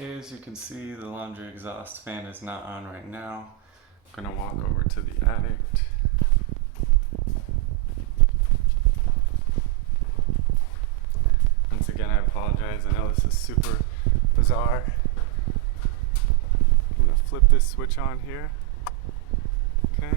Okay, as you can see, the laundry exhaust fan is not on right now. I'm gonna walk over to the attic. Once again, I apologize. I know this is super bizarre. I'm gonna flip this switch on here. Okay.